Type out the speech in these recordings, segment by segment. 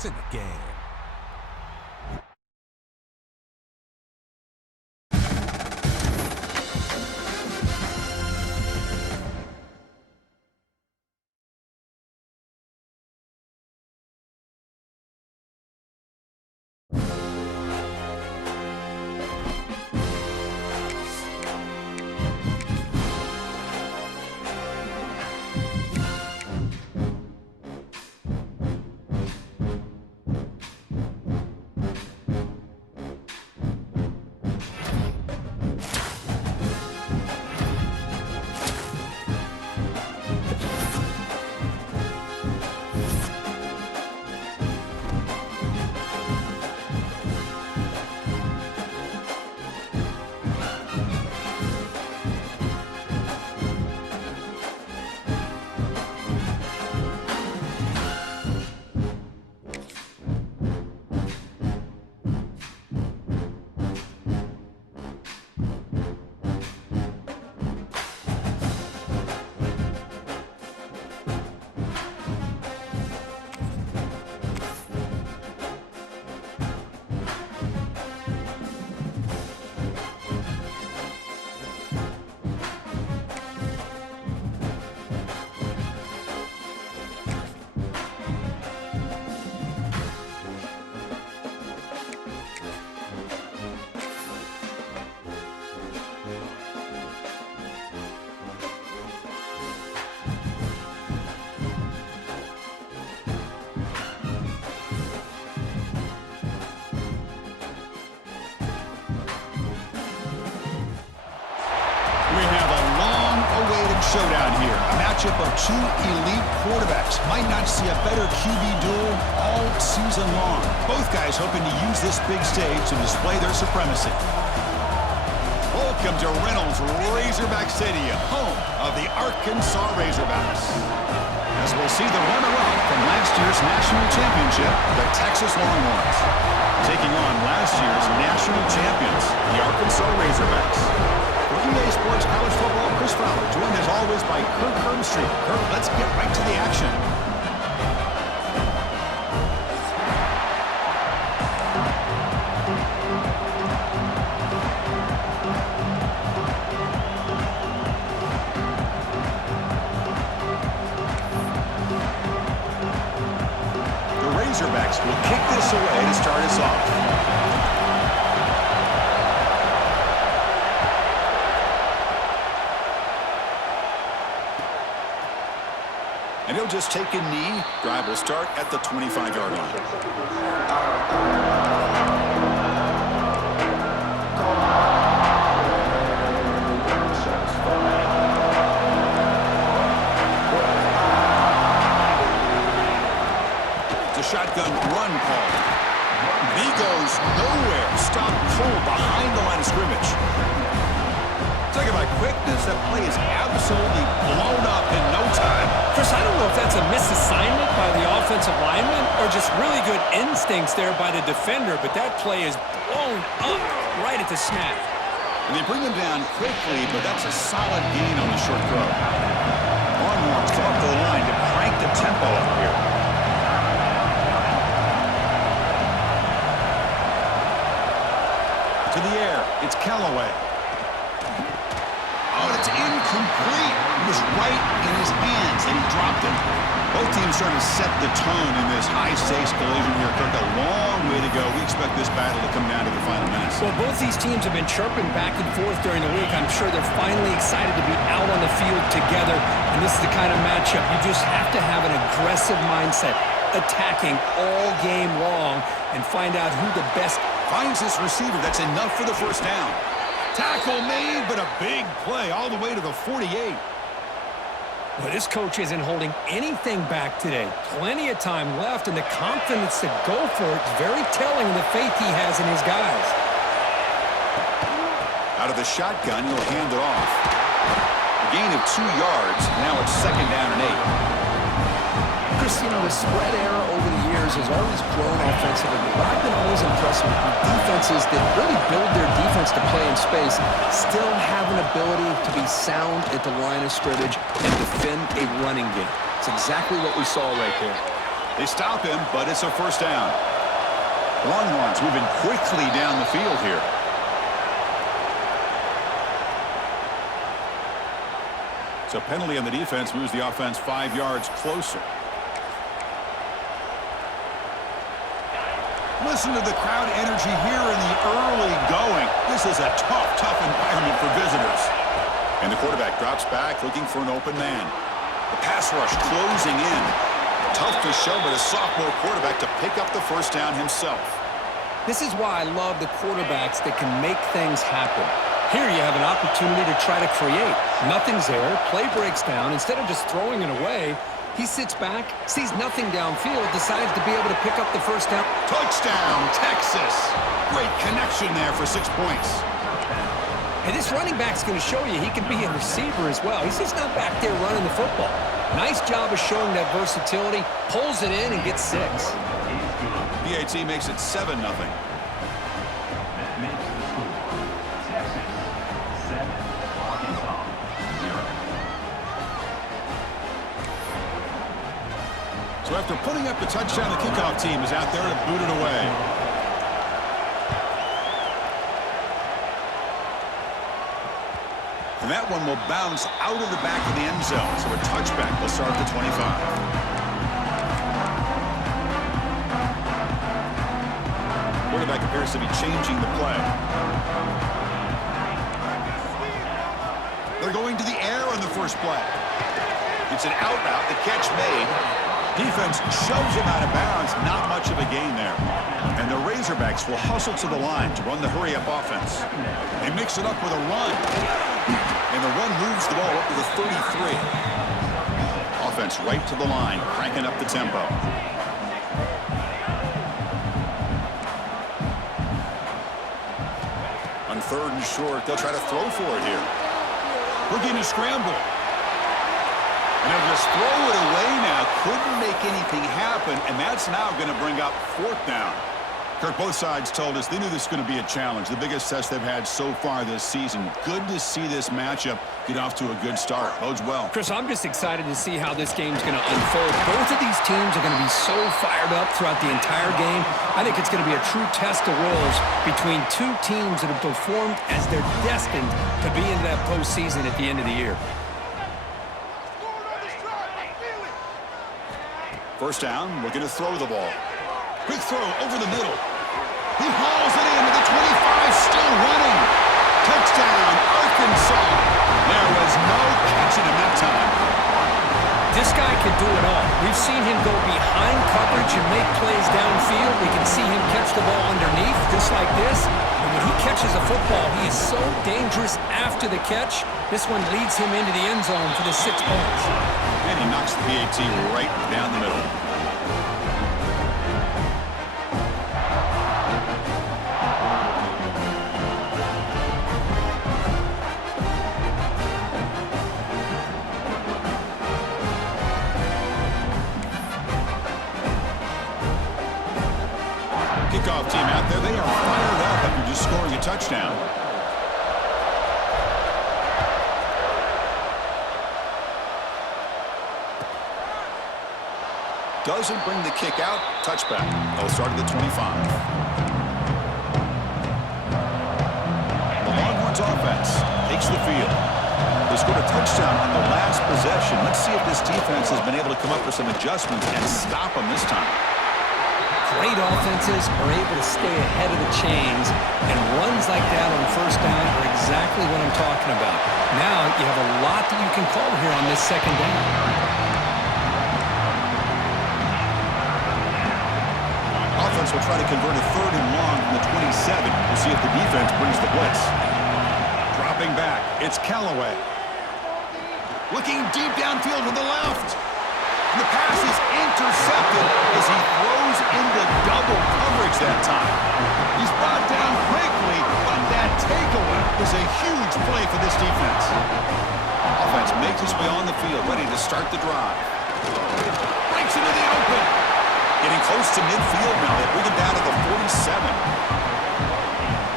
It's in the game. Showdown here. A matchup of two elite quarterbacks. Might not see a better QB duel all season long. Both guys hoping to use this big stage to display their supremacy. Welcome to Reynolds Razorback Stadium, home of the Arkansas Razorbacks. As we'll see the runner-up from last year's national championship, the Texas Longhorns, taking on last year's national champions, the Arkansas Razorbacks. EA Sports College Football, Chris Fowler, joined as always by Kirk Hermstreet. Kirk, let's get right to the action. The Razorbacks will kick this away to start us off. And he'll just take a knee. Drive will start at the 25-yard line. It's a shotgun run call. He goes nowhere. Stopped cold behind the line of scrimmage. Talking about quickness, that play is absolutely blown up in no time. Chris, I don't know if that's a misassignment by the offensive lineman or just really good instincts there by the defender, but that play is blown up right at the snap. And they bring him down quickly, but that's a solid gain on the short throw. Longhorns come up to the line to crank the tempo up here. To the air, it's Callaway. Oh, it's incomplete. It was right in his hands, and he dropped it. Both teams trying to set the tone in this high-stakes collision here. Kirk, a long way to go. We expect this battle to come down to the final minutes. Well, both these teams have been chirping back and forth during the week. I'm sure they're finally excited to be out on the field together, and this is the kind of matchup you just have to have an aggressive mindset, attacking all game long, and find out who the best finds this receiver. That's enough for the first down. Tackle made, but a big play all the way to the 48. Well, this coach isn't holding anything back today. Plenty of time left, and the confidence to go for it is very telling of the faith he has in his guys. Out of the shotgun, he'll hand it off. A gain of 2 yards. Now it's second down and 8. Chris, you know, the spread era over the years has always grown offensively. But I've been always impressed with defenses that really build their defense to play in space, still have an ability to be sound at the line of scrimmage and defend a running game. It's exactly what we saw right there. They stop him, but it's a first down. Longhorns moving quickly down the field here. So penalty on the defense moves the offense 5 yards closer. Listen to the crowd energy here in the early going. This is a tough environment for visitors. And the quarterback drops back looking for an open man. The pass rush closing in. Tough to show, but a sophomore quarterback to pick up the first down himself. This is why I love the quarterbacks that can make things happen. Here you have an opportunity to try to create. Nothing's there. Play breaks down. Instead of just throwing it away, he sits back, sees nothing downfield, decides to be able to pick up the first down. Touchdown, Texas. Great connection there for 6 points. And this running back's going to show you he can be a receiver as well. He's just not back there running the football. Nice job of showing that versatility. Pulls it in and gets 6. PAT makes it 7-0. So after putting up the touchdown, the kickoff team is out there to boot it away. And that one will bounce out of the back of the end zone. So a touchback will start at the 25. Quarterback appears to be changing the play. They're going to the air on the first play. It's an out route, the catch made. Defense shoves him out of bounds. Not much of a gain there. And the Razorbacks will hustle to the line to run the hurry-up offense. They mix it up with a run. And the run moves the ball up to the 33. Offense right to the line, cranking up the tempo. On 3rd and short, they'll try to throw for it here. Looking to scramble. And they'll just throw it away now. Couldn't make anything happen, and that's now going to bring up 4th down. Kirk, both sides told us they knew this was going to be a challenge, the biggest test they've had so far this season. Good to see this matchup get off to a good start. Bodes well. Chris, I'm just excited to see how this game's going to unfold. Both of these teams are going to be so fired up throughout the entire game. I think it's going to be a true test of wills between two teams that have performed as they're destined to be into that postseason at the end of the year. First down, looking to throw the ball. Quick throw over the middle. He hauls it in to the 25, still running. Touchdown, Arkansas. There was no catching him that time. This guy can do it all. We've seen him go behind coverage and make plays downfield. We can see him catch the ball underneath, just like this. And when he catches a football, he is so dangerous after the catch. This one leads him into the end zone for the 6 points. And he knocks the PAT right down the middle. Kickoff team out there, they are fired up after just scoring a touchdown. Doesn't bring the kick out. Touchback. They'll start at the 25. The Longhorns offense takes the field. They scored a touchdown on the last possession. Let's see if this defense has been able to come up with some adjustments and stop them this time. Great offenses are able to stay ahead of the chains, and runs like that on first down are exactly what I'm talking about. Now you have a lot that you can call here on this second down. Offense will try to convert a 3rd and long from the 27. We'll see if the defense brings the blitz. Dropping back, it's Callaway. Looking deep downfield to the left. And the pass is intercepted as he throws into double coverage that time. He's brought down quickly, but that takeaway is a huge play for this defense. Offense makes its way on the field, ready to start the drive. Breaks into the open. Getting close to midfield now. They bring it down to the 47.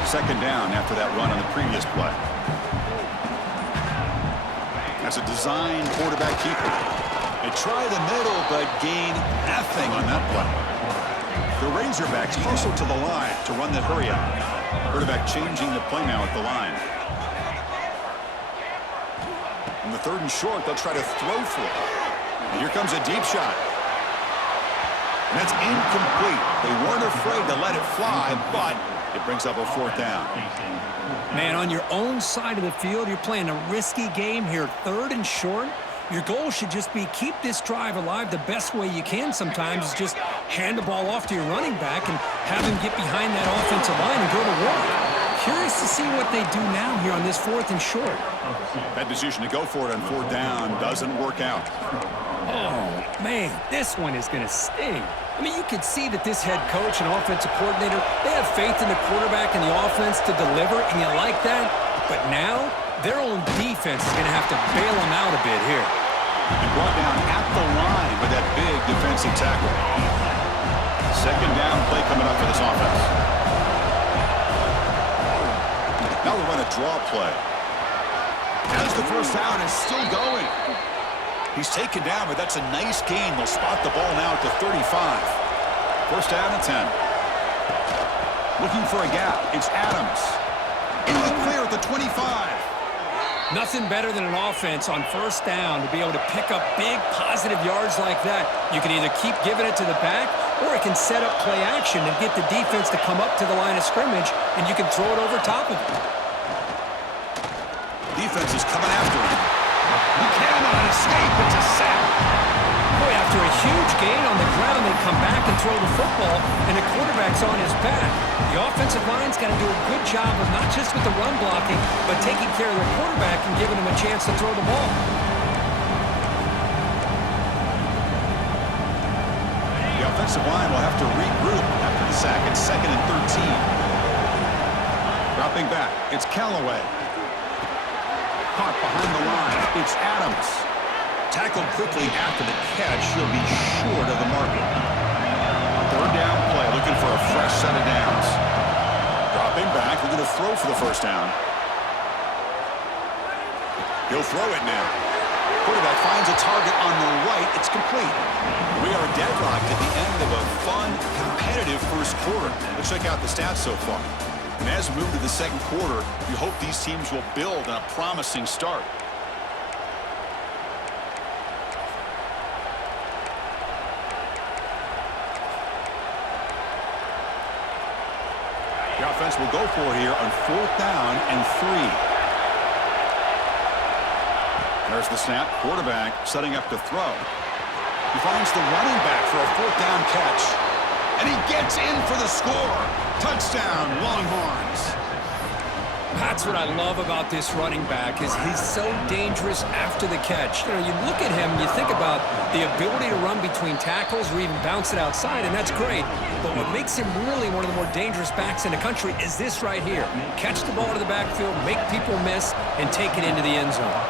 Second down after that run on the previous play. That's a design quarterback keeper. They try the middle, but gain nothing on that play. The Razorbacks hustle to the line to run the hurry up. Quarterback changing the play now at the line. On the 3rd and short, they'll try to throw for it. And here comes a deep shot. And that's incomplete. They weren't afraid to let it fly, but it brings up a 4th down. Man, on your own side of the field, you're playing a risky game here. 3rd and short. Your goal should just be keep this drive alive the best way you can sometimes is just hand the ball off to your running back and have him get behind that offensive line and go to work. Curious to see what they do now here on this 4th and short. That decision to go for it on 4th down doesn't work out. Oh, man, this one is going to sting. I mean, you could see that this head coach and offensive coordinator, they have faith in the quarterback and the offense to deliver, and you like that. But now, their own defense is going to have to bail them out a bit here. And brought down at the line with that big defensive tackle. 2nd down play coming up for this offense. Now we'll run a draw play. As the 1st down is still going. He's taken down, but that's a nice gain. They'll spot the ball now at the 35. 1st down and 10. Looking for a gap. It's Adams. In the clear at the 25. Nothing better than an offense on 1st down to be able to pick up big positive yards like that. You can either keep giving it to the back, or it can set up play action and get the defense to come up to the line of scrimmage, and you can throw it over top of it. Defense is coming after him. He cannot escape. It's a sack. Boy, after a huge gain on the ground, they come back and throw the football, and the quarterback's on his back. The offensive line's got to do a good job of not just with the run blocking, but taking care of their quarterback and giving him a chance to throw the ball. The offensive line will have to regroup after the sack. It's 2nd and 13. Dropping back, it's Callaway. Caught behind the line, it's Adams. Tackled quickly after the catch. He'll be short of the marker. 3rd down play, looking for a fresh set of downs. Dropping back, looking to throw for the 1st down. He'll throw it now. Quarterback finds a target on the right. It's complete. We are deadlocked at the end of a fun, competitive 1st quarter. Let's check out the stats so far. And as we move to the 2nd quarter, you hope these teams will build on a promising start. The offense will go for it here on 4th down and 3. There's the snap. Quarterback setting up to throw. He finds the running back for a 4th down catch. And he gets in for the score. Touchdown, Longhorns. That's what I love about this running back is he's so dangerous after the catch. You know, you look at him, you think about the ability to run between tackles or even bounce it outside, and that's great. But what makes him really one of the more dangerous backs in the country is this right here. Catch the ball to the backfield, make people miss, and take it into the end zone.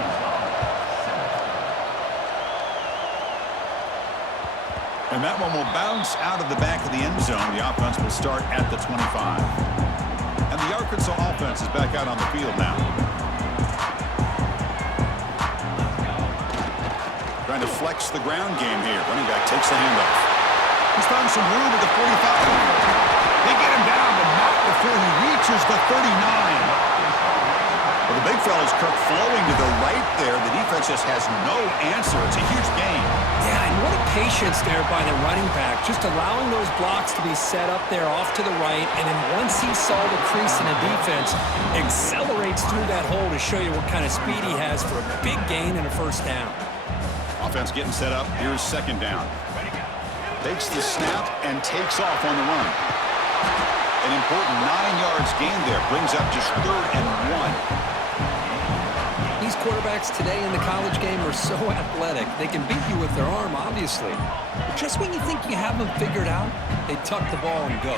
And that one will bounce out of the back of the end zone. The offense will start at the 25. And the Arkansas offense is back out on the field now. Trying to flex the ground game here. Running back takes the handoff. He's found some room at the 45. They get him down, but not before he reaches the 39. Well, the big fella's Kirk flowing to the right there. The defense just has no answer. It's a huge gain. Yeah, and what a patience there by the running back, just allowing those blocks to be set up there off to the right, and then once he saw the crease in the defense, accelerates through that hole to show you what kind of speed he has for a big gain and a 1st down. Offense getting set up. Here's 2nd down. Takes the snap and takes off on the run. An important 9 yards gain there. Brings up just 3rd and 1. These quarterbacks today in the college game are so athletic. They can beat you with their arm, obviously. But just when you think you have them figured out, they tuck the ball and go.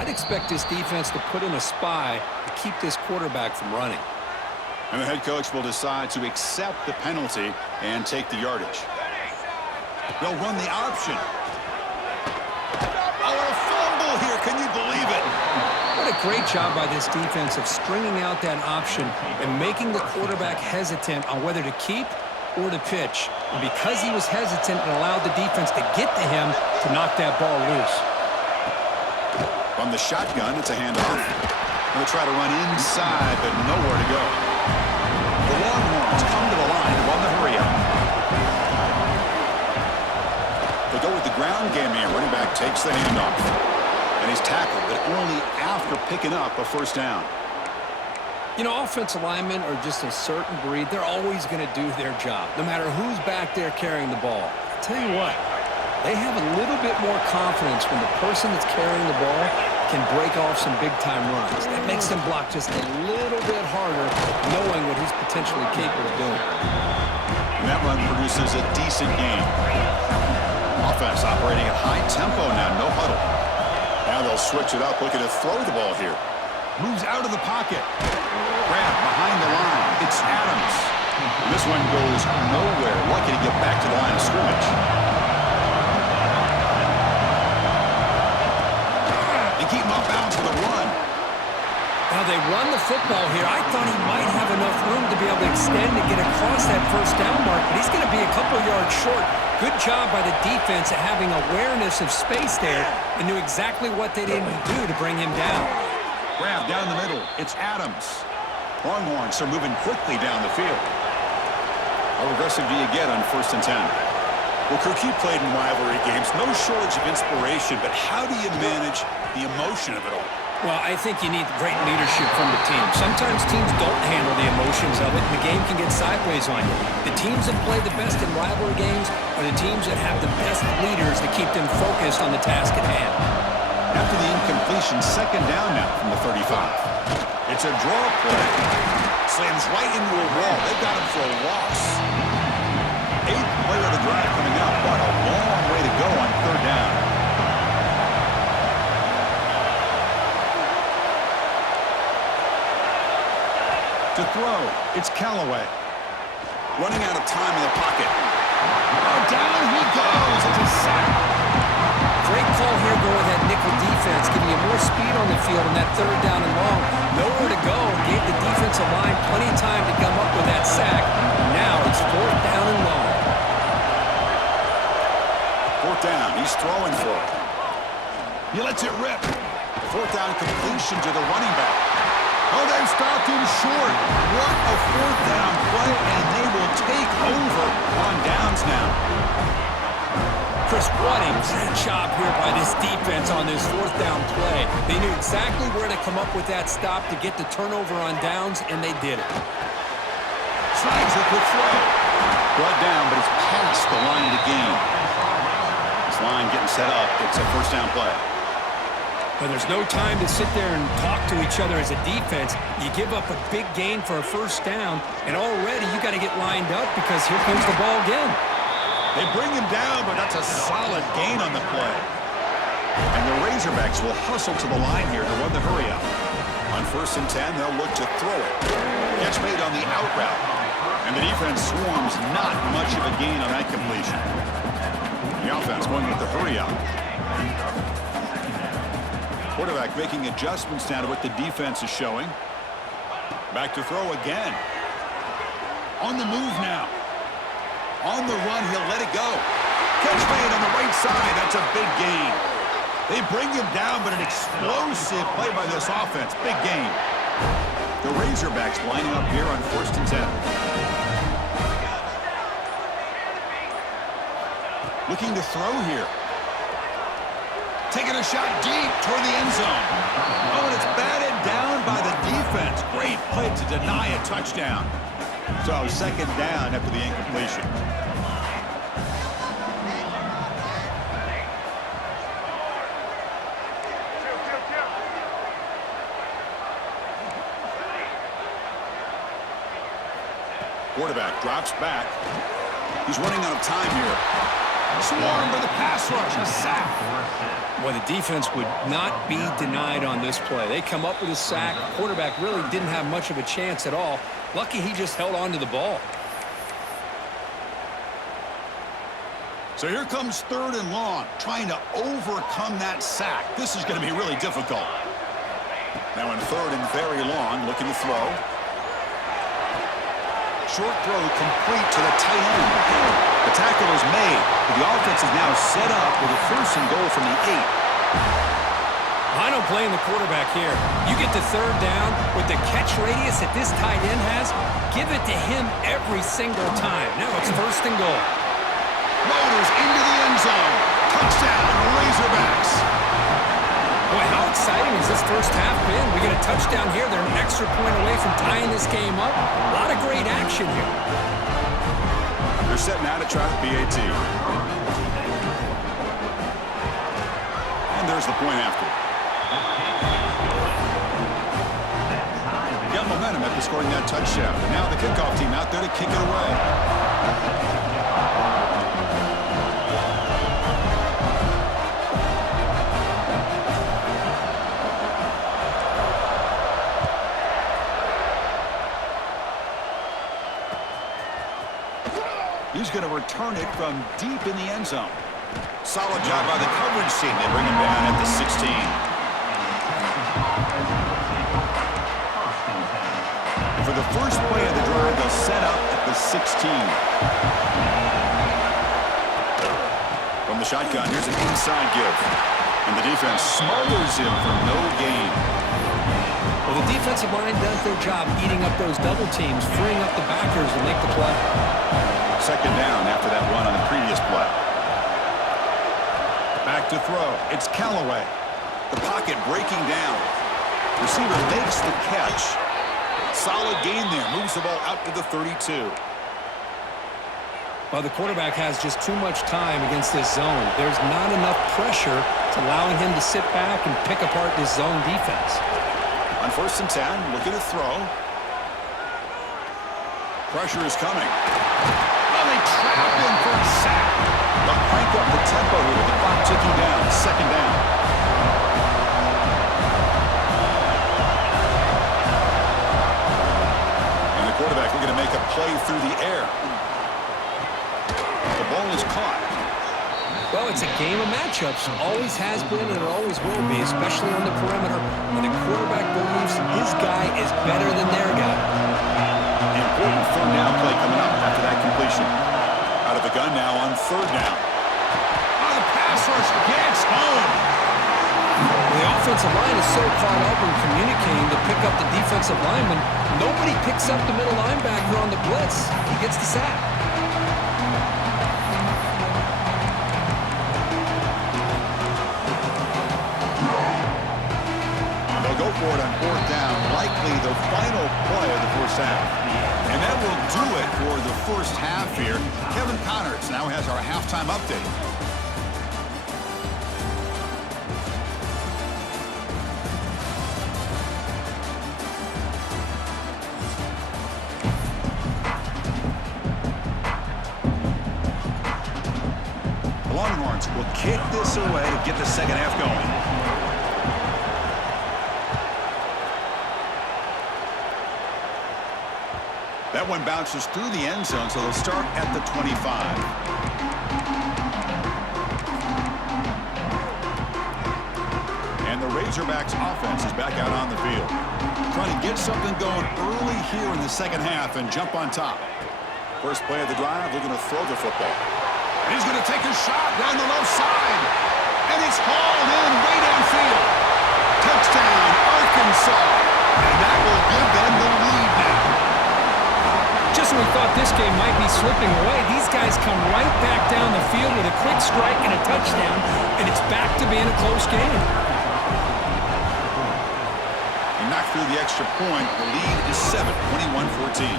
I'd expect this defense to put in a spy to keep this quarterback from running. And the head coach will decide to accept the penalty and take the yardage. They'll run the option. Oh, a fumble here. Can you believe it? What a great job by this defense of stringing out that option and making the quarterback hesitant on whether to keep or to pitch. And because he was hesitant and allowed the defense to get to him to knock that ball loose. From the shotgun, it's a handoff. They'll try to run inside, but nowhere to go. The Longhorns come to the line to run the hurry-up. They go with the ground game here. Running back takes the handoff. And he's tackled, but only after picking up a first down. You know, offensive linemen are just a certain breed. They're always going to do their job, no matter who's back there carrying the ball. I'll tell you what, they have a little bit more confidence when the person that's carrying the ball can break off some big-time runs. That makes them block just a little bit harder, knowing what he's potentially capable of doing. And that run produces a decent gain. Offense operating at high tempo now, no huddle. Now they'll switch it up, looking to throw the ball here. Moves out of the pocket. Grab behind the line. It's Adams. And this one goes nowhere. Lucky to get back to the line of scrimmage. And keep him off bounds for the run. Now they run the football here. I thought he might have enough room to be able to extend and get across that first down mark, but he's going to be a couple yards short. Good job by the defense at having awareness of space there and knew exactly what they needed to do to bring him down. Grab down the middle. It's Adams. Longhorns are moving quickly down the field. How aggressive do you get on 1st and 10? Well, Kirk, you played in rivalry games. No shortage of inspiration, but how do you manage the emotion of it all? Well, I think you need great leadership from the team. Sometimes teams don't handle the emotions of it, and the game can get sideways on you. The teams that play the best in rivalry games are the teams that have the best leaders to keep them focused on the task at hand. After the incompletion, 2nd down now from the 35. It's a draw play. Slams right into a wall. They've got him for a loss. 8th play of the drive coming up, but a long way to go on 3rd down. To throw, it's Callaway. Running out of time in the pocket. Oh, down he goes. It's a sack. Great call here going with that nickel defense, giving you more speed on the field on that 3rd down and long. Nowhere to go. Gave the defensive line plenty of time to come up with that sack. Now it's 4th down and long. 4th down. He's throwing for it. He lets it rip. 4th down completion to the running back. Oh, they've stopped him short. What a 4th down play, and they will take over on downs now. Chris, what a great job here by this defense on this 4th down play. They knew exactly where to come up with that stop to get the turnover on downs, and they did it. Slides it with throw. Brought down, but it's past the line to gain. This line getting set up. It's a 1st down play. But there's no time to sit there and talk to each other as a defense. You give up a big gain for a 1st down, and already you got to get lined up because here comes the ball again. They bring him down, but that's a solid gain on the play. And the Razorbacks will hustle to the line here to run the hurry-up. On 1st and 10, they'll look to throw it. Catch made on the out route. And the defense swarms not much of a gain on that completion. The offense going with the hurry-up. Quarterback making adjustments now to what the defense is showing. Back to throw again. On the move now. On the run, he'll let it go. Catch made on the right side. That's a big gain. They bring him down, but an explosive play by this offense. Big gain. The Razorbacks lining up here on 1st and 10. Looking to throw here. Taking a shot deep toward the end zone. Oh, and it's batted down by the defense. Great play to deny a touchdown. So 2nd down after the incompletion. Quarterback drops back. He's running out of time here. Swarmed by the pass rush. A sack. Well, the defense would not be denied on this play. They come up with a sack. Quarterback really didn't have much of a chance at all. Lucky he just held on to the ball. So here comes 3rd and long, trying to overcome that sack. This is going to be really difficult. Now in 3rd and very long, looking to throw. Short throw complete to the tight end. The tackle is made, but the offense is now set up with a 1st and goal from the 8. I don't blame the quarterback here. You get to 3rd down with the catch radius that this tight end has, give it to him every single time. Now it's 1st and goal. Motors into the end zone. Touchdown, Razorbacks. Boy, how exciting has this first half been? We get a touchdown here. They're an extra point away from tying this game up. A lot of great action here. They're setting out to try the PAT. And there's the point after. Got momentum after scoring that touchdown. Now the kickoff team out there to kick it away. He's going to return it from deep in the end zone. Solid job by the coverage team. They bring him down at the 16. And for the first play of the drive, they'll set up at the 16. From the shotgun, here's an inside give. And the defense smothers him for no gain. Well, the defensive line does their job eating up those double teams, freeing up the backers to make the play. 2nd down after that run on the previous play. Back to throw. It's Callaway. The pocket breaking down. Receiver makes the catch. Solid gain there. Moves the ball out to the 32. Well, the quarterback has just too much time against this zone. There's not enough pressure to allowing him to sit back and pick apart this zone defense. On 1st and 10, looking to throw. Pressure is coming. Oh, they trap him for a sack. They'll crank up the tempo here with the clock ticking down. 2nd down. And the quarterback looking to make a play through the air. The ball is caught. Well, it's a game of matchups. Always has been and it always will be, especially on the perimeter. And the quarterback believes his guy is better than their guy. Important 3rd down play coming up after that completion. Out of the gun now on 3rd down. Oh, the pass rush gets home. The offensive line is so caught up in communicating to pick up the defensive lineman. Nobody picks up the middle linebacker on the blitz. He gets the sack. They'll go for it on 4th down. Likely the final play of the first half. And that will do it for the first half here. Kevin Connors now has our halftime update. The Longhorns will kick this away to get the second half going. That one bounces through the end zone, so they'll start at the 25. And the Razorbacks offense is back out on the field. Trying to get something going early here in the second half and jump on top. First play of the drive, looking to throw the football. And he's going to take a shot down the left side. And it's hauled in way downfield. Touchdown, Arkansas. And that will give them the lead now. Just when we thought this game might be slipping away, these guys come right back down the field with a quick strike and a touchdown, and it's back to being a close game. He knocked through the extra point. The lead is 7, 21-14.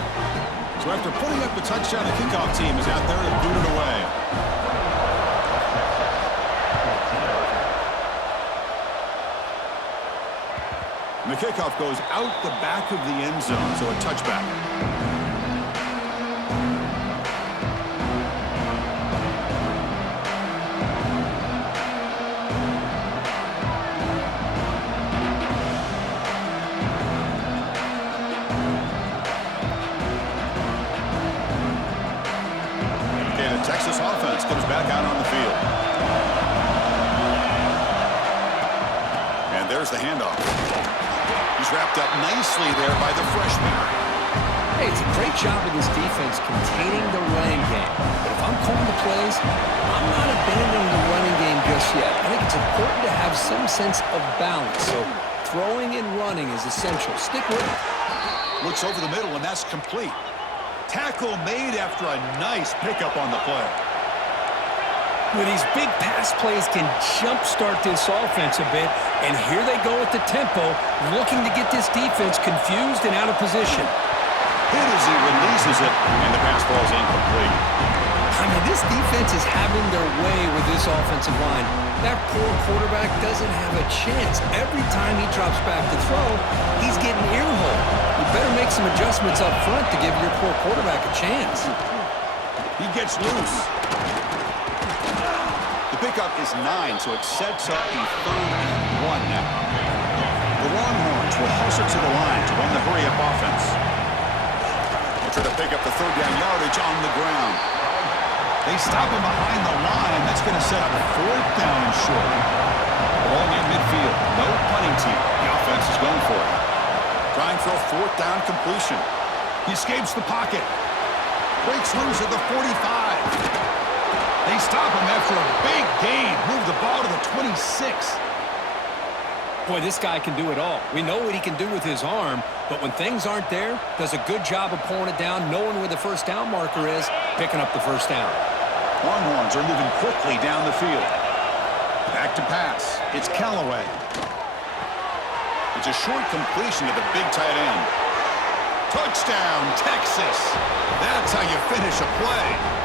So after putting up the touchdown, the kickoff team is out there to boot it away. And the kickoff goes out the back of the end zone, so a touchback. Texas offense comes back out on the field. And there's the handoff. He's wrapped up nicely there by the freshman. Hey, it's a great job of this defense containing the running game. But if I'm calling the plays, I'm not abandoning the running game just yet. I think it's important to have some sense of balance. So throwing and running is essential. Stick with it. Looks over the middle, and that's complete. Tackle made after a nice pickup on the play. With these big pass plays can jumpstart this offense a bit, and here they go at the tempo, looking to get this defense confused and out of position. Hit as he releases it, and the pass falls incomplete. I mean, this defense is having their way with this offensive line. That poor quarterback doesn't have a chance. Every time he drops back to throw, he's getting earholed. You better make some adjustments up front to give your poor quarterback a chance. He gets loose. Pickup is 9, so it sets up a 3rd and 1 now. The Longhorns will hustle to the line to run the hurry-up offense. They try to pick up the 3rd down yardage on the ground. They stop him behind the line. That's going to set up a 4th down and short. Ball near midfield. No punting team. The offense is going for it. Trying for a 4th down completion. He escapes the pocket. Breaks loose at the 45. They stop him after a big gain. Move the ball to the 26. Boy, this guy can do it all. We know what he can do with his arm, but when things aren't there, does a good job of pulling it down, knowing where the first down marker is, picking up the first down. Longhorns are moving quickly down the field. Back to pass. It's Callaway. It's a short completion to the big tight end. Touchdown, Texas. That's how you finish a play.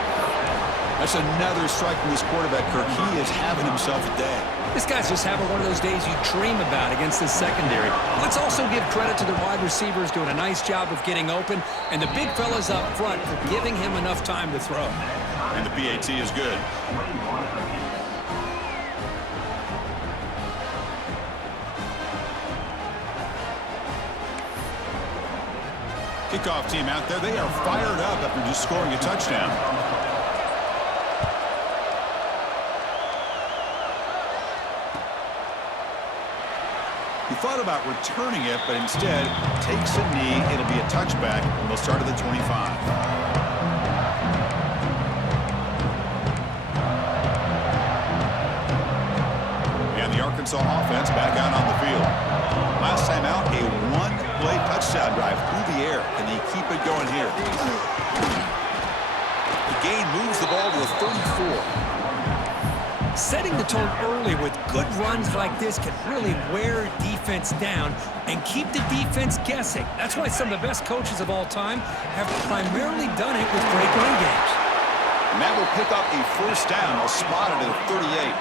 That's another strike from this quarterback, Kirk. He is having himself a day. This guy's just having one of those days you dream about against this secondary. Let's also give credit to the wide receivers doing a nice job of getting open, and the big fellas up front for giving him enough time to throw. And the PAT is good. Kickoff team out there. They are fired up after just scoring a touchdown. He thought about returning it, but instead takes a knee. It'll be a touchback, and they'll start at the 25. And the Arkansas offense back out on the field. Last time out, a one-play touchdown drive through the air. Can they keep it going here? The gain moves the ball to the 34. Setting the tone early with good runs like this can really wear defense down and keep the defense guessing. That's why some of the best coaches of all time have primarily done it with great run games. And that will pick up a first down. They'll spot it at the 38.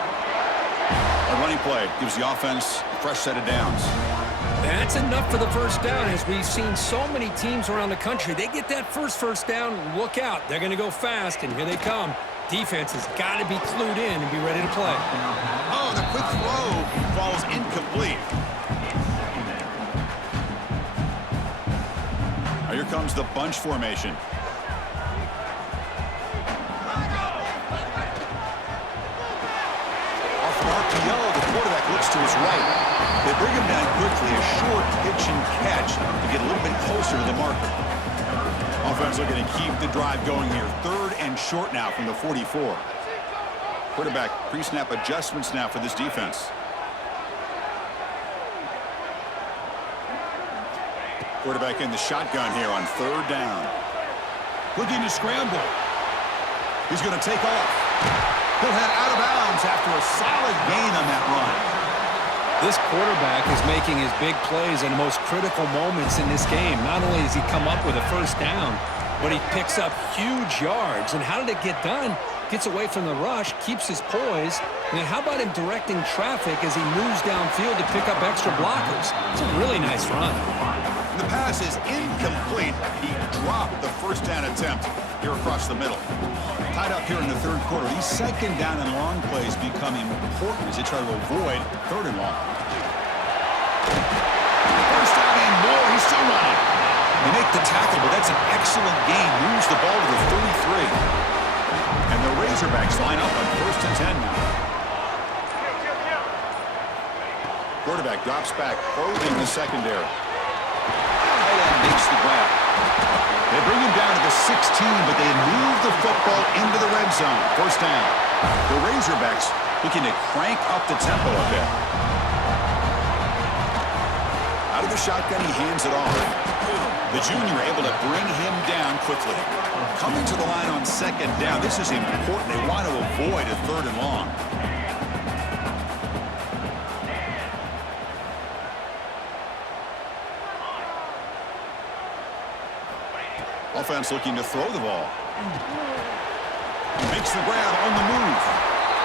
A running play gives the offense a fresh set of downs. That's enough for the first down. As we've seen so many teams around the country, they get that first down, look out. They're going to go fast, and here they come. Defense has got to be clued in and be ready to play. Oh, the quick throw falls incomplete. Now here comes the bunch formation. Off an RPO, the quarterback looks to his right. They bring him down quickly, a short pitch and catch to get a little bit closer to the marker. Offense looking to keep the drive going here. 3rd and short now from the 44. Quarterback pre-snap adjustments now for this defense. Quarterback in the shotgun here on 3rd down. Looking to scramble. He's going to take off. He'll head out of bounds after a solid gain on that run. This quarterback is making his big plays in the most critical moments in this game. Not only does he come up with a first down, but he picks up huge yards. And how did it get done? Gets away from the rush, keeps his poise. And then how about him directing traffic as he moves downfield to pick up extra blockers? It's a really nice run. The pass is incomplete. He dropped the first down attempt here across the middle. Tied up here in the 3rd quarter. These 2nd down and long plays become important as they try to avoid 3rd and long. First down and more. He's still running. They make the tackle, but that's an excellent gain. Moves the ball to the 33. And the Razorbacks line up on 1st and 10 now. Quarterback drops back, probing the secondary. Tight end makes the grab. They bring him down to the 16, but they move the football into the red zone. First down. The Razorbacks looking to crank up the tempo a bit. Out of the shotgun, he hands it off. The junior able to bring him down quickly. Coming to the line on second down. This is important. They want to avoid a third and long. Offense looking to throw the ball. Makes the grab on the move.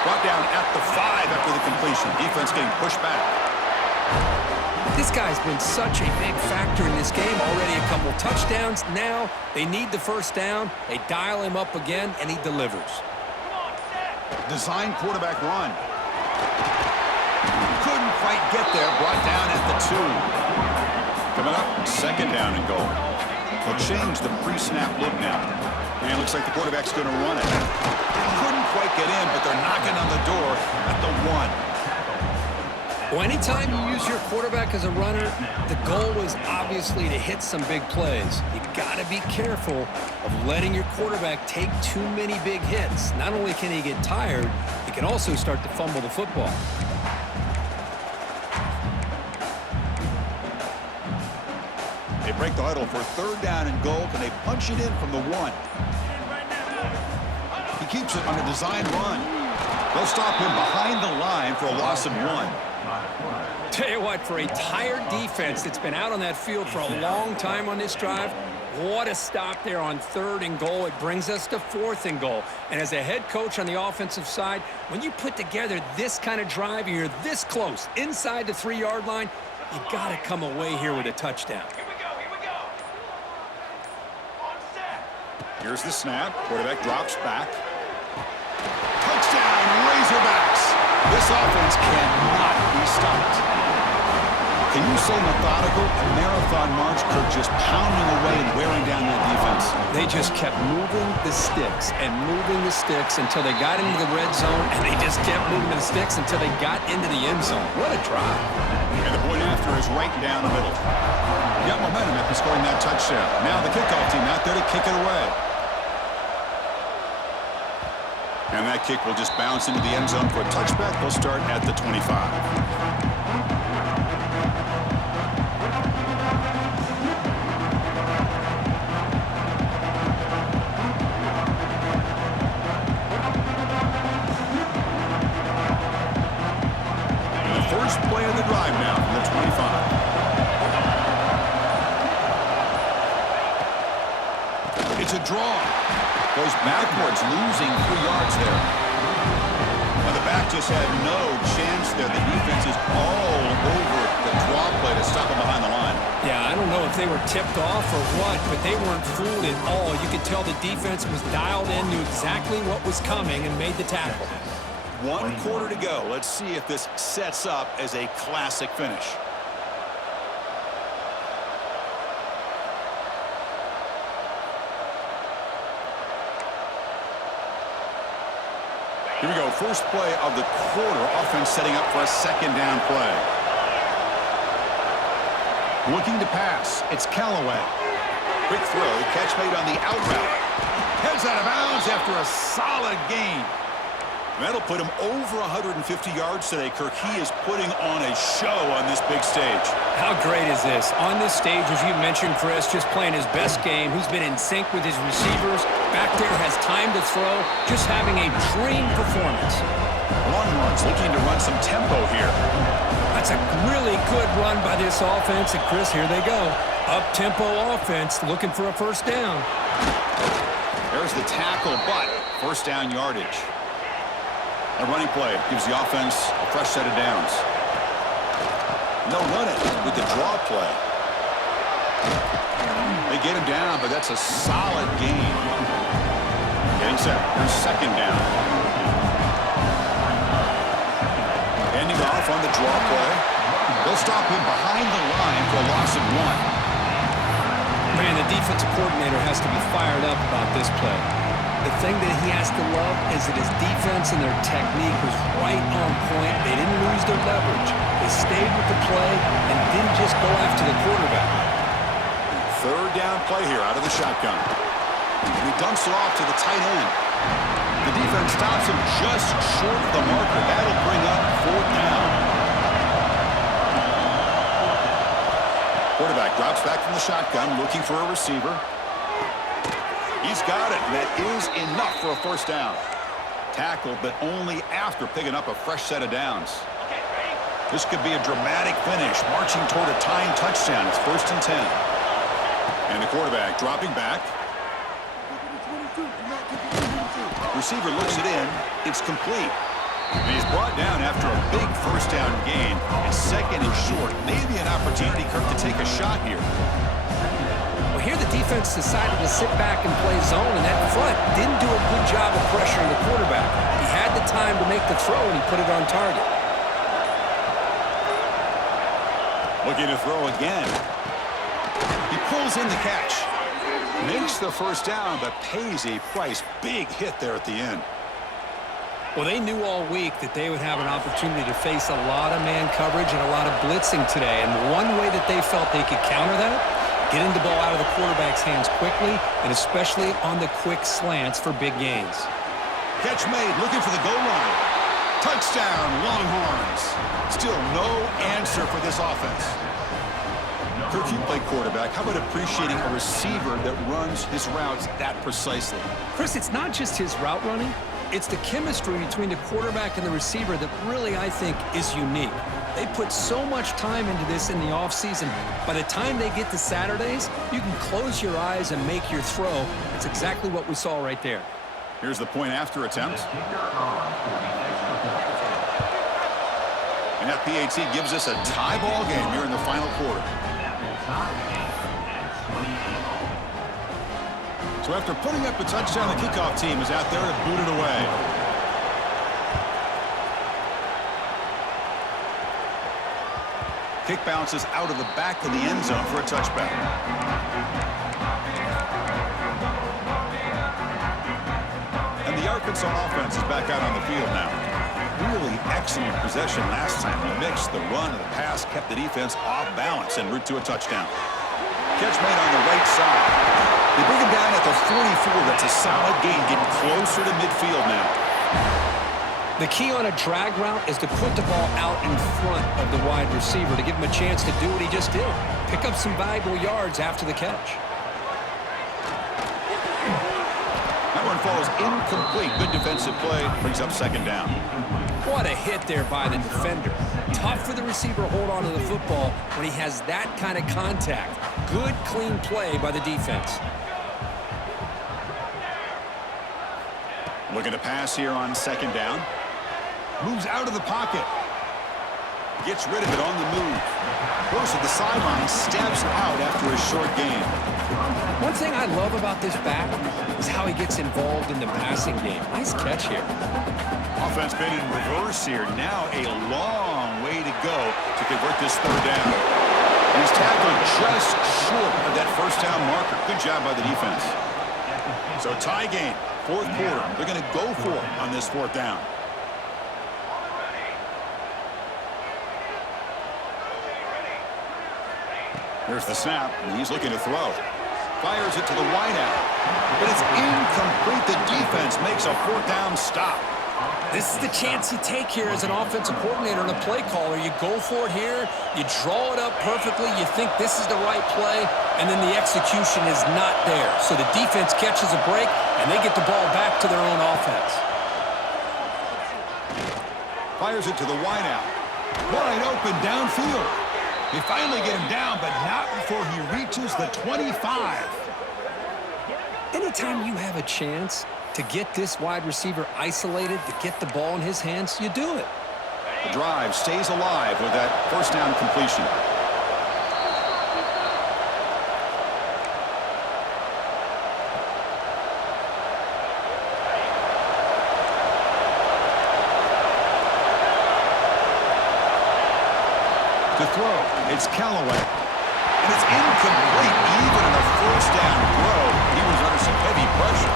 Brought down at the 5 after the completion. Defense getting pushed back. This guy's been such a big factor in this game. Already a couple touchdowns. Now they need the first down. They dial him up again, and he delivers. Design quarterback run. Couldn't quite get there. Brought down at the 2. Coming up, second down and goal. They'll change the pre-snap look now. And it looks like the quarterback's going to run it. Couldn't quite get in, but they're knocking on the door at the 1. Well, anytime you use your quarterback as a runner, the goal is obviously to hit some big plays. You got to be careful of letting your quarterback take too many big hits. Not only can he get tired, he can also start to fumble the football. They break the huddle for third down and goal. Can they punch it in from the 1? He keeps it on a design run. They'll stop him behind the line for a loss of 1. Tell you what, for a tired defense that's been out on that field for a long time on this drive, what a stop there on third and goal. It brings us to fourth and goal. And as a head coach on the offensive side, when you put together this kind of drive and you're this close inside the 3-yard line, you got to come away here with a touchdown. Here's the snap. Quarterback drops back. Touchdown, Razorbacks. This offense cannot be stopped. Can you say methodical? A marathon march, Kirk, just pounding away and wearing down their defense. They just kept moving the sticks and moving the sticks until they got into the red zone, and they just kept moving the sticks until they got into the end zone. What a drive. And the point after is right down the middle. Got momentum after scoring that touchdown. Now the kickoff team out there to kick it away. And that kick will just bounce into the end zone for a touchback. They'll start at the 25. Play of the drive now from the 25. It's a draw. Goes backwards, losing 3 yards there. Now the back just had no chance there. The defense is all over the draw play to stop him behind the line. Yeah, I don't know if they were tipped off or what, but they weren't fooled at all. You could tell the defense was dialed in, knew exactly what was coming, and made the tackle. 1 quarter to go. Let's see if this sets up as a classic finish. Here we go. First play of the quarter. Offense setting up for a second down play. Looking to pass. It's Callaway. Quick throw. Catch made on the out route. Heads out of bounds after a solid gain. That'll put him over 150 yards today, Kirk. He is putting on a show on this big stage. How great is this? On this stage, as you mentioned, Chris, just playing his best game. He's been in sync with his receivers. Back there, has time to throw. Just having a dream performance. Long runs, looking to run some tempo here. That's a really good run by this offense. And, Chris, here they go. Up-tempo offense, looking for a first down. There's the tackle, but first down yardage. A running play gives the offense a fresh set of downs. And they'll run it with the draw play. They get him down, but that's a solid gain. Getting set. Here's second down. Ending off on the draw play. They'll stop him behind the line for a loss of 1. Man, the defensive coordinator has to be fired up about this play. The thing that he has to love is that his defense and their technique was right on point. They didn't lose their leverage. They stayed with the play and didn't just go after the quarterback. Third down play here out of the shotgun. And he dumps it off to the tight end. The defense stops him just short of the marker. That'll bring up 4th down. Quarterback drops back from the shotgun, looking for a receiver. He's got it, and that is enough for a 1st down. Tackle, but only after picking up a fresh set of downs. This could be a dramatic finish, marching toward a tying touchdown. It's 1st and 10. And the quarterback dropping back. Receiver looks it in. It's complete. And he's brought down after a big 1st down gain. And 2nd and short. Maybe an opportunity, Kirk, to take a shot here. Well, here the defense decided to sit back and play zone, and that front didn't do a good job of pressuring the quarterback. He had the time to make the throw, and he put it on target. Looking to throw again. He pulls in the catch. Makes the 1st down, but pays a price. Big hit there at the end. Well, they knew all week that they would have an opportunity to face a lot of man coverage and a lot of blitzing today. And one way that they felt they could counter that, getting the ball out of the quarterback's hands quickly, and especially on the quick slants for big gains. Catch made, looking for the goal line. Touchdown, Longhorns. Still no answer for this offense. Kirk, you play quarterback. How about appreciating a receiver that runs his routes that precisely? Chris, it's not just his route running. It's the chemistry between the quarterback and the receiver that really, I think, is unique. They put so much time into this in the offseason. By the time they get to Saturdays, you can close your eyes and make your throw. It's exactly what we saw right there. Here's the point after attempt. And that PAT gives us a tie ball game here in the final quarter. So after putting up a touchdown, the kickoff team is out there to boot it away. Kick bounces out of the back of the end zone for a touchback. And the Arkansas offense is back out on the field now. Really excellent possession last time. He mixed the run and the pass, kept the defense off balance en route to a touchdown. Catch made on the right side. They bring him down at the 44. That's a solid gain, getting closer to midfield now. The key on a drag route is to put the ball out in front of the wide receiver to give him a chance to do what he just did. Pick up some valuable yards after the catch. That one falls incomplete. Good defensive play. Brings up 2nd down. What a hit there by the defender. Tough for the receiver to hold on to the football when he has that kind of contact. Good, clean play by the defense. Looking to pass here on 2nd down. Moves out of the pocket. Gets rid of it on the move. Goes to the sideline. Steps out after a short gain. One thing I love about this back is how he gets involved in the passing game. Nice catch here. Offense been in reverse here. Now a long way to go to convert this 3rd down. And he's tackled just short of that 1st down marker. Good job by the defense. So tie game, 4th quarter. They're going to go for it on this 4th down. Here's the snap, and he's looking to throw. Fires it to the wideout. But it's incomplete. The defense makes a 4th down stop. This is the chance you take here as an offensive coordinator and a play caller. You go for it here, you draw it up perfectly, you think this is the right play, and then the execution is not there. So the defense catches a break, and they get the ball back to their own offense. Fires it to the wideout. Wide open downfield. They finally get him down, but not before he reaches the 25. Anytime you have a chance to get this wide receiver isolated, to get the ball in his hands, you do it. The drive stays alive with that 1st down completion. To throw, it's Callaway. And it's incomplete. Even in a 1st down throw, he was under some heavy pressure.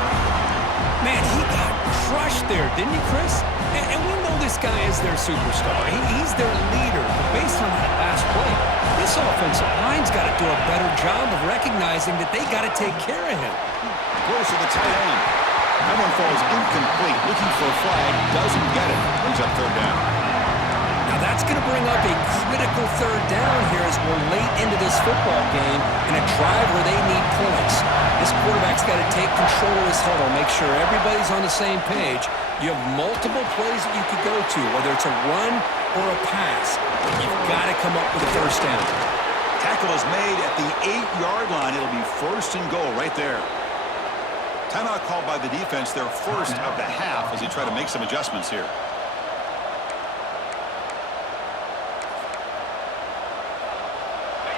Man, he got crushed there, didn't he, Chris? And we know this guy is their superstar. He's their leader. But based on that last play, this offensive line's got to do a better job of recognizing that they got to take care of him. Close to the tight end. That one falls incomplete. Looking for a flag. Doesn't get it. Brings up third down. Now that's going to bring up a critical third down here as we're late into this football game in a drive where they need points. This quarterback's got to take control of this huddle, make sure everybody's on the same page. You have multiple plays that you could go to, whether it's a run or a pass. You've got to come up with a first down. Tackle is made at the 8-yard line. It'll be first and goal right there. Timeout called by the defense, their first of the half, as they try to make some adjustments here.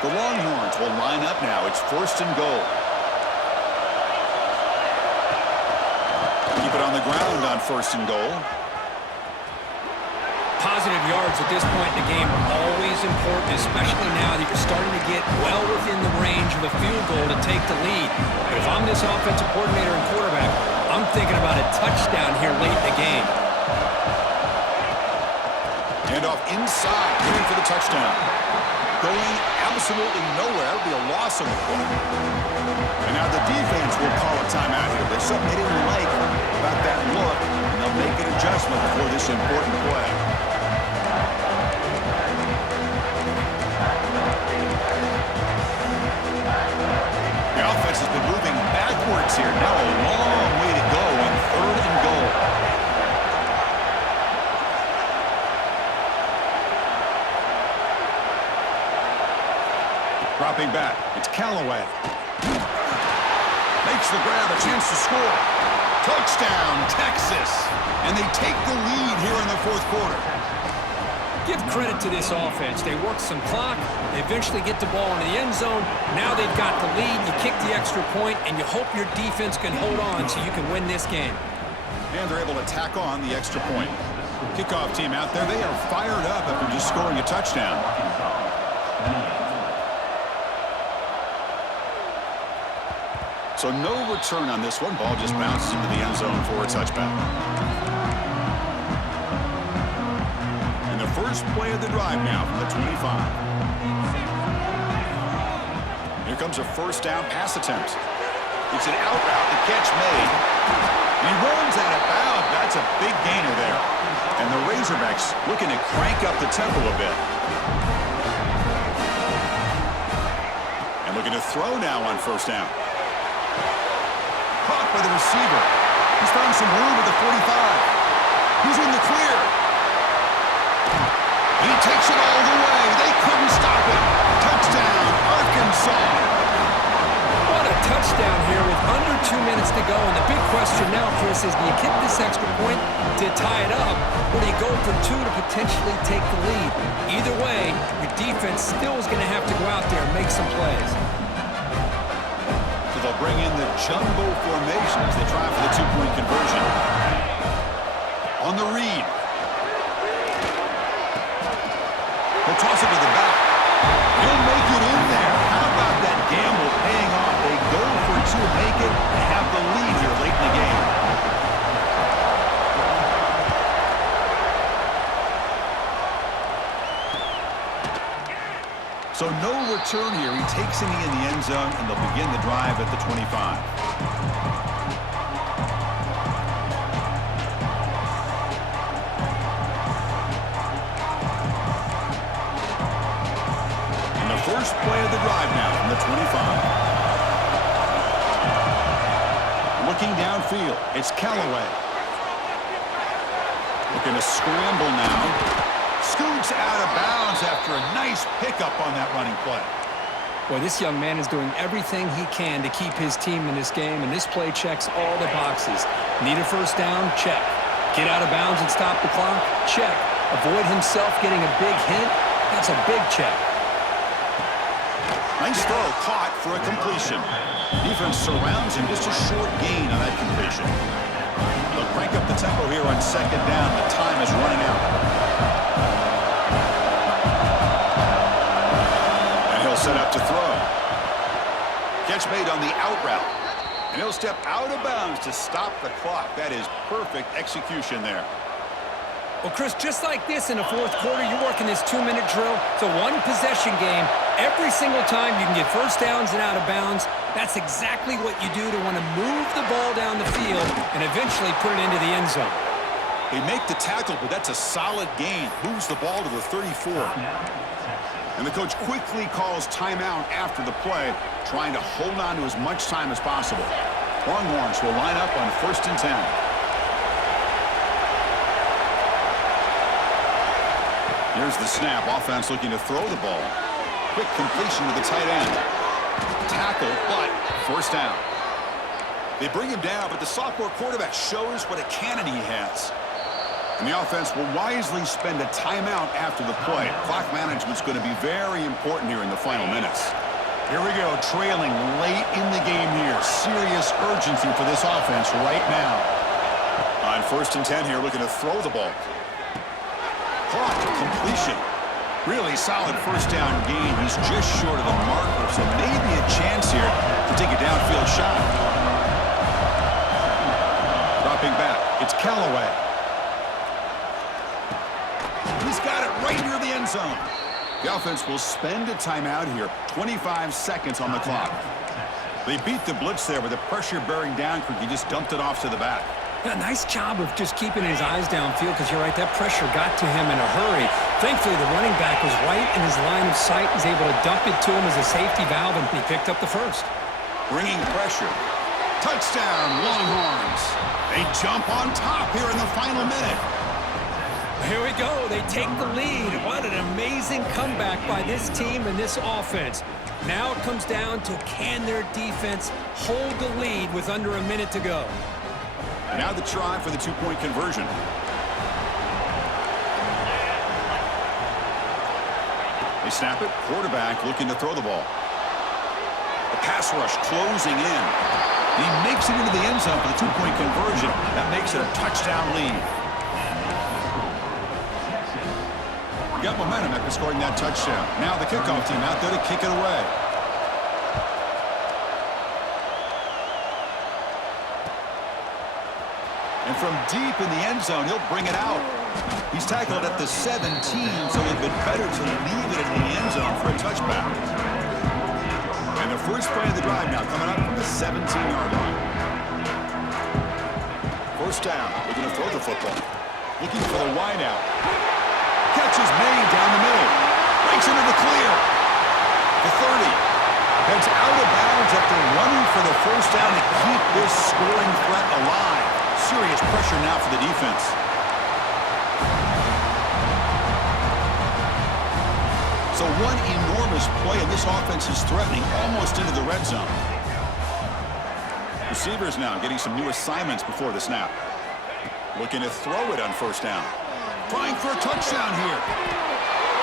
The Longhorns will line up now. It's first and goal. Keep it on the ground on first and goal. Positive yards at this point in the game are always important, especially now that you're starting to get well within the range of a field goal to take the lead. But if I'm this offensive coordinator and quarterback, I'm thinking about a touchdown here late in the game. Handoff inside, looking for the touchdown. Going absolutely nowhere. It'll be a loss of a point. And now the defense will call a timeout here. There's something they didn't like about that look, and they'll make an adjustment before this important play. The offense has been moving backwards here. Now a long way to go on third and goal. Dropping back. It's Callaway. Makes the grab, a chance to score. Touchdown, Texas. And they take the lead here in the fourth quarter. Give credit to this offense. They work some clock. They eventually get the ball in the end zone. Now they've got the lead. You kick the extra point, and you hope your defense can hold on so you can win this game. And they're able to tack on the extra point. Kickoff team out there. They are fired up after just scoring a touchdown. So no return on this one. Ball just bounces into the end zone for a touchback. And the first play of the drive now from the 25. Here comes a first down pass attempt. It's an out route, the catch made. And he runs out of bounds. That's a big gainer there. And the Razorbacks looking to crank up the tempo a bit. And looking to throw now on first down. Caught by the receiver. He's found some room at the 45. He's in the clear. He takes it all the way. They couldn't stop him. Touchdown, Arkansas. What a touchdown here with under 2 minutes to go. And the big question now, Chris, is do you kick this extra point to tie it up, or do you go for two to potentially take the lead? Either way, your defense still is going to have to go out there and make some plays. So they'll bring in the jumbo formation as they try for the two-point conversion. On the read. He'll toss it to the back. He'll make it in there. How about that gamble paying off? They go for two, make it, and have the lead here late in the game. So no return here. He takes it in the end zone, and they'll begin the drive at the 25. And the first play of the drive now from the 25. Looking downfield, it's Callaway. Looking to scramble now. Scoots out of bounds after a nice pickup on that running play. Boy, this young man is doing everything he can to keep his team in this game, and this play checks all the boxes. Need a first down? Check. Get out of bounds and stop the clock? Check. Avoid himself getting a big hit? That's a big check. Nice throw, caught for a completion. Defense surrounds him, just a short gain on that completion. They'll crank up the tempo here on second down. The time is running out. Set up to throw. Catch made on the out route. And he'll step out of bounds to stop the clock. That is perfect execution there. Well, Chris, just like this in the fourth quarter, you're working this 2-minute drill. It's a one-possession game. Every single time you can get first downs and out of bounds. That's exactly what you do to want to move the ball down the field and eventually put it into the end zone. They make the tackle, but that's a solid gain. Moves the ball to the 34. And the coach quickly calls timeout after the play, trying to hold on to as much time as possible. Longhorns will line up on 1st and 10. Here's the snap. Offense looking to throw the ball. Quick completion to the tight end. Tackle, but 1st down. They bring him down, but the sophomore quarterback shows what a cannon he has. And the offense will wisely spend a timeout after the play. Clock management's going to be very important here in the final minutes. Here we go, trailing late in the game here. Serious urgency for this offense right now. On 1st and 10 here, looking to throw the ball. Clock completion. Really solid 1st down gain. He's just short of the marker, so maybe a chance here to take a downfield shot. Dropping back, it's Callaway. He's got it right near the end zone. The offense will spend a timeout here. 25 seconds on the clock. They beat the blitz there with the pressure bearing down. He just dumped it off to the back. A nice job of just keeping his eyes downfield because you're right, that pressure got to him in a hurry. Thankfully, the running back was right in his line of sight. He's able to dump it to him as a safety valve, and he picked up the first. Bringing pressure. Touchdown, Longhorns. They jump on top here in the final minute. Here we go. They take the lead. What an amazing comeback by this team and this offense. Now it comes down to can their defense hold the lead with under a minute to go. Now the try for the 2-point conversion. They snap it. Quarterback looking to throw the ball. The pass rush closing in. He makes it into the end zone for the 2-point conversion. That makes it a touchdown lead. Got momentum after scoring that touchdown. Now the kickoff team out there to kick it away. And from deep in the end zone, he'll bring it out. He's tackled at the 17, so it would have been better to leave it in the end zone for a touchback. And the first play of the drive now coming up from the 17-yard line. 1st down. Looking to throw the football. Looking for the wideout. Catch is made down the middle. Breaks into the clear. The 30. Heads out of bounds after running for the 1st down to keep this scoring threat alive. Serious pressure now for the defense. So one enormous play, and this offense is threatening almost into the red zone. Receivers now getting some new assignments before the snap. Looking to throw it on 1st down. Trying for a touchdown here.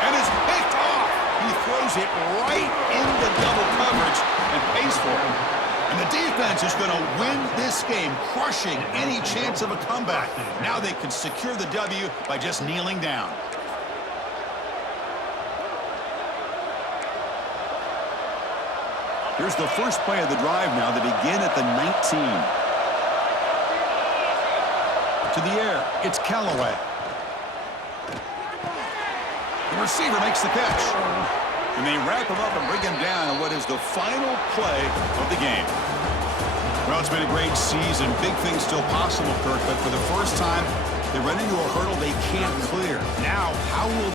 And it's picked off. He throws it right into double coverage and pays for it. And the defense is going to win this game, crushing any chance of a comeback. Now they can secure the W by just kneeling down. Here's the first play of the drive now. They begin at the 19. To the air, it's Callaway. The receiver makes the catch. And they wrap him up and bring him down on what is the final play of the game. Well, it's been a great season. Big things still possible, Kirk, but for the first time, they run into a hurdle they can't clear. Now, how will